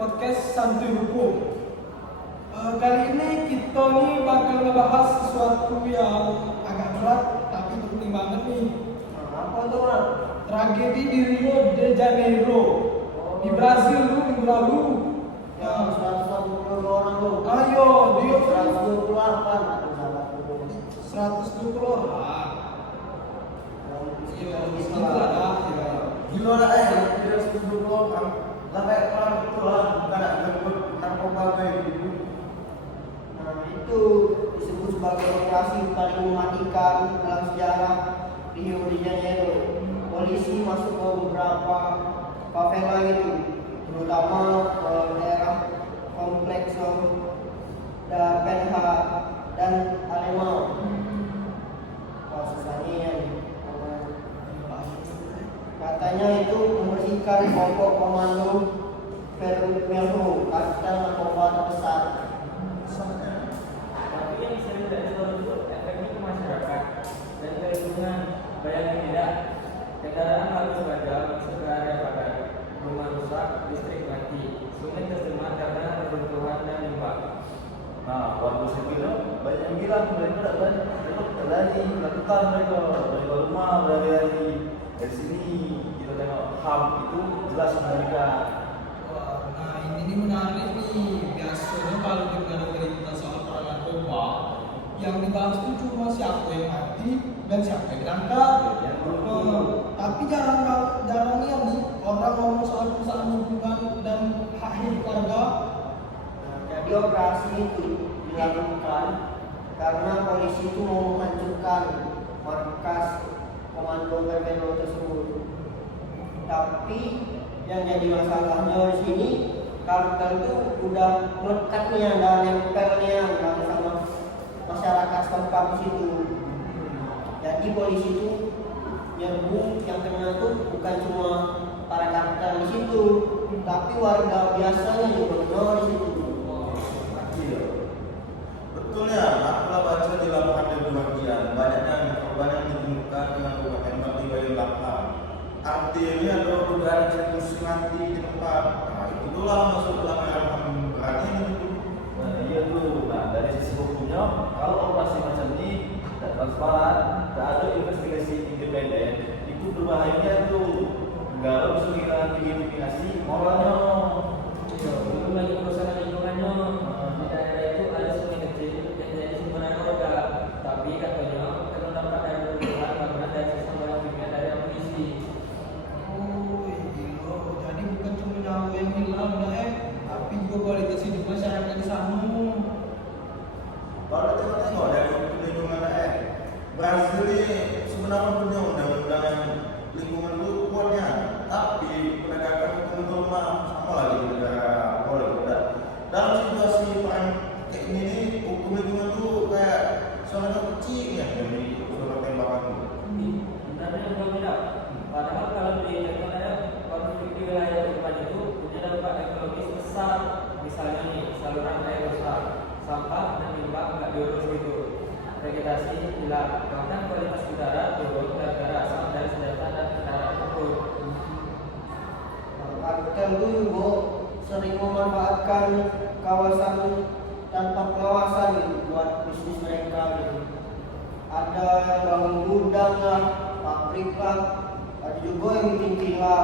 podcast Santuy Hukum. Kali ini kita nih bakal ngebahas sesuatu yang agak berat tapi penting banget nih. Apa tuh, Bang? Tragedi di Rio de Janeiro di Brazil tuh minggu lalu. Yang 180 orang tuh. Ayo, dia 128. 120 orang. Iya, Gila. lah. Gila lah dia 120 orang. Lah kayak orang betul lah, bukan nak jemput narkoba kayak gitu. Nah, itu disebut sebagai operasi paling mematikan dalam sejarah Rio de Janeiro. Polisi masuk ke beberapa favela gitu, terutama daerah kompleks da Penha dan Alemão. Wah, susahnya ya. Katanya itu membersihkan kelompok komando Vermelho, kartel narkoba terbesar. Tapi yang sering tidak ditahu itu efeknya ke masyarakat dan ke lingkungan. Bayangin tidak, kendaraan lalu sebajak masuk ke area padat, rumah rusak, listrik mati, sungai tercemar karena reruntuhan dan limbah. Nah, warga sipil banyak yang bilang mereka tidak banyak, mereka terjadi melakukan mereka dari rumah dari sini kita tengok HAM itu jelas mereka. Nah ini menarik nih. Biasanya kalau dengar cerita soal perang narkoba, yang dibahas itu cuma siapa yang mati dan siapa yang ditangkap. Tapi jarangnya nih orang ngomong soal perusahaan lingkungan dan hak hidup warga. Jadi operasi itu dilakukan karena polisi itu mau menghancurkan markas komando Vermelho tersebut. Tapi yang jadi masalahnya di sini kartel itu udah melekatnya dan nempelnya sama masyarakat setempat di situ. Jadi polisi itu nyerbu yang kena itu bukan cuma para kartel di situ, tapi warga biasanya juga kena di situ. Iya. Betul ya, aku lah baca di lapangan dari bagian banyaknya korban yang ditemukan dengan luka tembak di bagian belakang. Artinya ada dugaan eksekusi mati di tempat. Nah, itulah masuk dalam yang beratnya itu. Nah, iya tuh. Nah, dari sisi hukumnya, kalau operasi macam ini tidak transparan, tidak ada investigasi independen, itu berbahayanya tuh. Negara bisa kehilangan legitimasi moralnya. Belum lagi kerusakan lingkungannya. Di daerah itu ada sungai kecil yang jadi sumber air warga. Tapi katanya kalau dampak dari reruntuhan karena dari sistem barang kimia dari amunisi. Oh, gila. Jadi bukan cuma nyawa yang hilang dah tapi juga kualitas hidup masyarakat di sana. Kalau kita tengok dari lingkungan Brazil ini sebenarnya punya undang-undang lingkungan itu kuatnya, tapi penegakan hukum itu lemah, sama lagi di negara Hollywood. Dalam situasi perang kayak ini nih, hukum lingkungan itu kayak suara kecil ya dari suara tembakan itu. Sebenarnya juga tidak. Padahal kalau di daerah konflik di wilayah urban itu punya dampak ekologis besar. Misalnya nih saluran air rusak, sampah dan limbah nggak diurus gitu. Vegetasi hilang, bahkan kualitas udara turun gara-gara asap dari senjata dan kendaraan tempur. Kartel itu juga sering memanfaatkan kawasan tanpa pengawasan gitu, buat bisnis mereka gitu. Ada yang bangun gudang lah, pabrik lah, ada juga yang bikin villa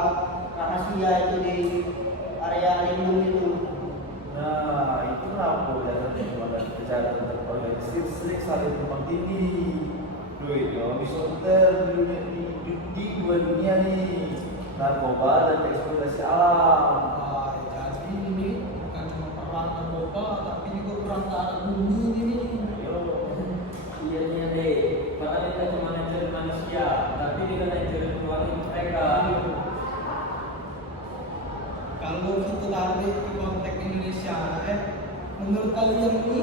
rahasia itu di area lindung itu. Nah, itu kenapa ya terjadi kejahatan terorganisir sering saling tumpang tindih. Duit yang bisa hotel di dua dunia nih, narkoba dan eksploitasi alam. Jadi ini bukan cuma perang narkoba tapi juga perang ke arah bumi ini. Iya nih deh, padahal kita cuma hancurin manusia, tapi kita hancurin keluarga mereka. Kalau kita tarik ke konteks Indonesia, menurut kalian ini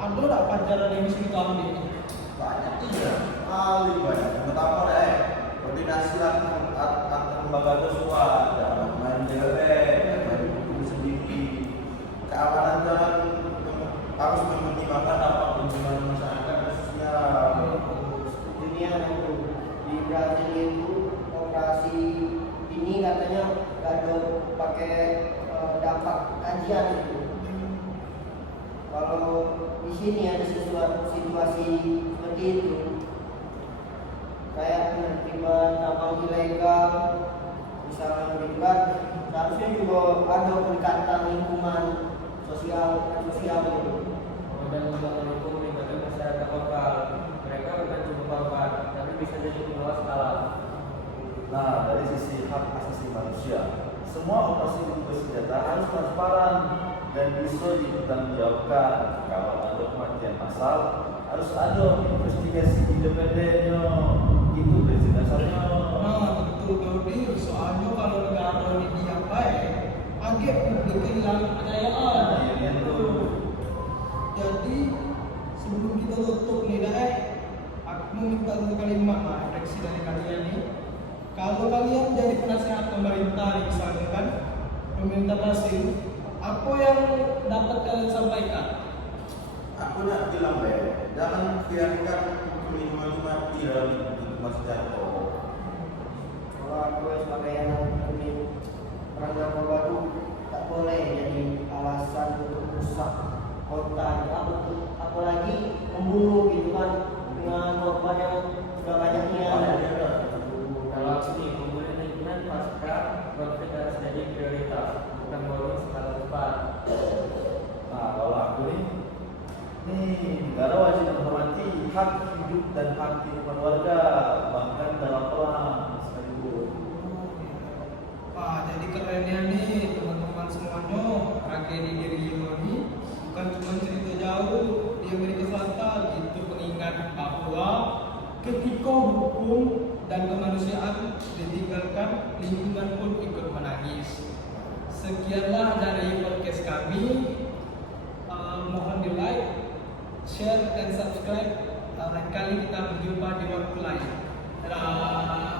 ada nggak pelajaran yang bisa kita ambil? Banyak iya, paling banyak. Pertama koordinasi antar lembaga sosial, jangan main jelek, main hukum sendiri. Keamanan jalan harus mempertimbangkan dampak lingkungan masyarakat dan sosial. Dunia itu di Brazil itu operasi ini katanya gak ada pakai dapat kajian itu. Kalau di sini ada sesuatu situasi seperti itu, kayak penertiban tambang ilegal, misalnya gitu kan, seharusnya juga ada pendekatan lingkungan sosial gitu. Dan lembaga hukum melibatkan masyarakat lokal. Mereka bukan cuma korban, tapi bisa jadi pengawas skala. Nah, dari sisi hak asasi manusia, semua operasi bersenjata harus transparan dan bisa dipertanggungjawabkan. Kalau ada kematian massal, harus ada investigasi independennya. Itu prinsip dasarnya. Nah, betul Gaudi. Soalnya kalau negara ini diam baik, agak publik kehilangan kepercayaan. Iya, itu. Jadi sebelum kita tutup nih aku meminta satu kalimat refleksi dari kalian nih. Kalau kalian jadi penasehat pemerintah nih, misalnya kan pemerintah Brasil, apa yang dapat kalian sampaikan? Aku nak bilang jangan biarkan kelima mati dalam Mas Jarko. Kalau aku sebagai anak kulit orang narkoba itu tak boleh jadi alasan untuk rusak kota, apalagi membunuh gitu kan, dengan korban yang sudah banyaknya. Kalau aku nih, pemulihan lingkungan pasca konflik harus jadi prioritas, bukan baru skala besar. Nah, kalau aku nih negara wajib menghormati hak hidup dan hak kehidupan warga, bahkan dalam perang sekalipun. Jadi kerennya nih teman-teman semuanya, tragedi di Rio ini bukan cuma cerita jauh di Amerika Selatan, itu pengingat bahwa ketika hukum dan kemanusiaan ditinggalkan, lingkungan pun ikut menangis. Sekianlah dari podcast kami. Mohon di like, share, dan subscribe. Lain kali kita berjumpa di waktu lain. Dadah.